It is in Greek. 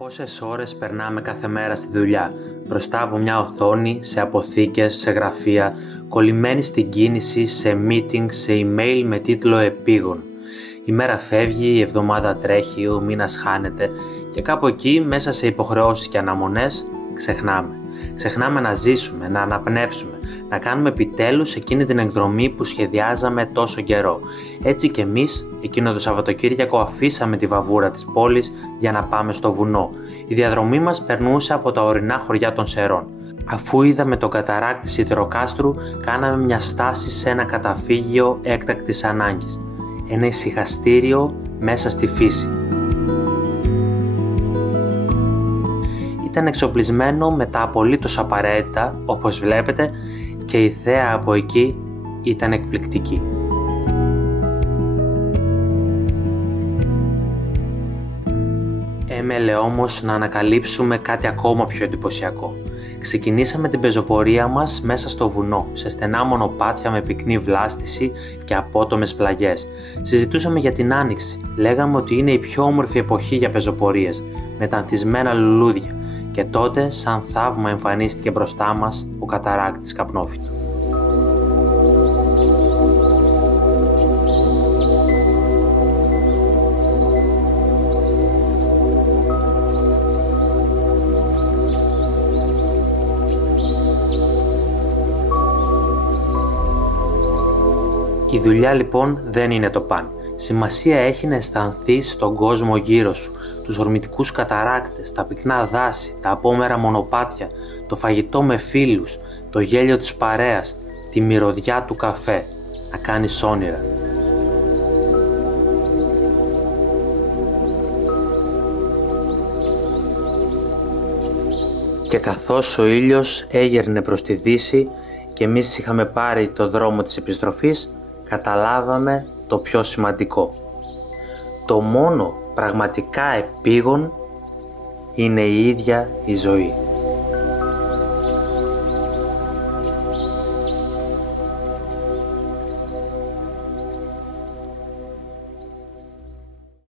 Πόσες ώρες περνάμε κάθε μέρα στη δουλειά, μπροστά από μια οθόνη, σε αποθήκες, σε γραφεία, κολλημένοι στην κίνηση, σε meetings, σε email με τίτλο «Επίγον». Η μέρα φεύγει, η εβδομάδα τρέχει, ο μήνας χάνεται και κάπου εκεί, μέσα σε υποχρεώσεις και αναμονές, ξεχνάμε. Ξεχνάμε να ζήσουμε, να αναπνεύσουμε, να κάνουμε επιτέλους εκείνη την εκδρομή που σχεδιάζαμε τόσο καιρό. Έτσι κι εμείς, εκείνο το Σαββατοκύριακο, αφήσαμε τη βαβούρα της πόλης για να πάμε στο βουνό. Η διαδρομή μας περνούσε από τα ορεινά χωριά των Σερών. Αφού είδαμε το καταράκτη της Ιδροκάστρου, κάναμε μια στάση σε ένα καταφύγιο έκτακτης ανάγκης. Ένα ησυχαστήριο μέσα στη φύση. Ήταν εξοπλισμένο με τα απολύτως απαραίτητα, όπως βλέπετε, και η θέα από εκεί ήταν εκπληκτική. Έμελε όμως να ανακαλύψουμε κάτι ακόμα πιο εντυπωσιακό. Ξεκινήσαμε την πεζοπορία μας μέσα στο βουνό, σε στενά μονοπάτια με πυκνή βλάστηση και απότομες πλαγιές. Συζητούσαμε για την Άνοιξη. Λέγαμε ότι είναι η πιο όμορφη εποχή για πεζοπορίες, με τα ανθισμένα λουλούδια. Και τότε, σαν θαύμα, εμφανίστηκε μπροστά μας ο καταράκτης καπνόφυτου. Η δουλειά λοιπόν δεν είναι το παν. Σημασία έχει να αισθανθείς τον κόσμο γύρω σου, τους ορμητικούς καταράκτες, τα πυκνά δάση, τα απόμερα μονοπάτια, το φαγητό με φίλους, το γέλιο της παρέας, τη μυρωδιά του καφέ, να κάνεις όνειρα. Και καθώς ο ήλιος έγερνε προς τη δύση και εμείς είχαμε πάρει το δρόμο της επιστροφής, καταλάβαμε το πιο σημαντικό. Το μόνο πραγματικά επίγον είναι η ίδια η ζωή.